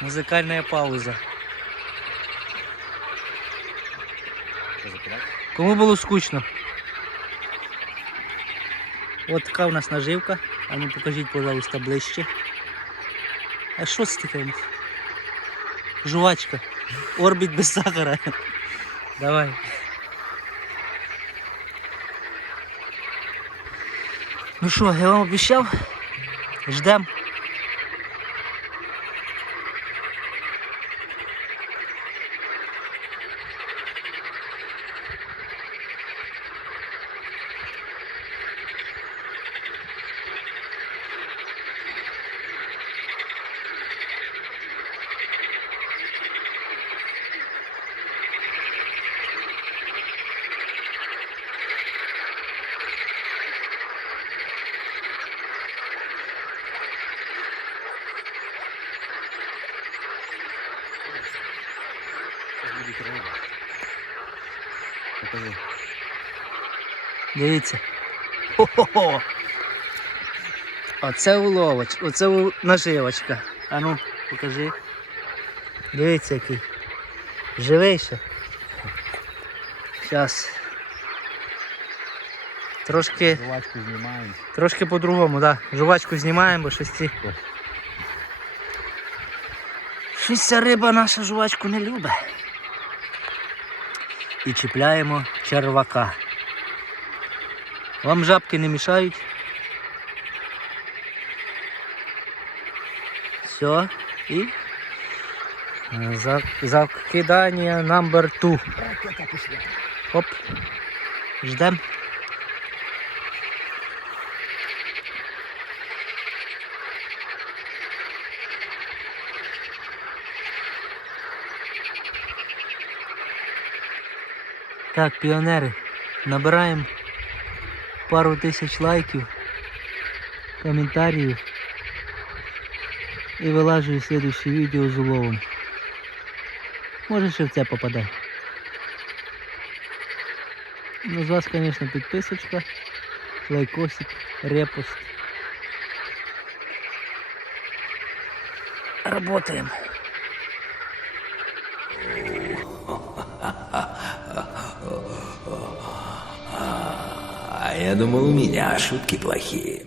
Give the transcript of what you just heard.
Музикальна пауза. Кому було скучно? От така у нас наживка. А ну покажіть, пожалуйста, ближче. А що це таке у нас? Жувачка. Орбіт без сахара. Давай. Ну що, я вам обіцяв? Покажи. Дивіться. Хо-хо-хо. Оце уловоч, оце наживочка. А ну, покажи. Дивіться який. Живий ще. Зараз. Трошки, Жвачку знімаємо. трошки по-другому, так. Да. Жувачку знімаємо, бо щось ці. Щось ця риба наша жувачку не любить. І чіпляємо червака. Вам жабки не мішають. Все. І закидання номер two. Ракета пішла. Оп. Ждем. Так, піонери, набираємо пару тисяч лайків, коментарів і вилажую слідуще відео з уловом. Може ще в це попаде. Ну, з вас, звісно, підписочка, лайкосик, репост. Работаем. Я думал, у меня шутки плохие.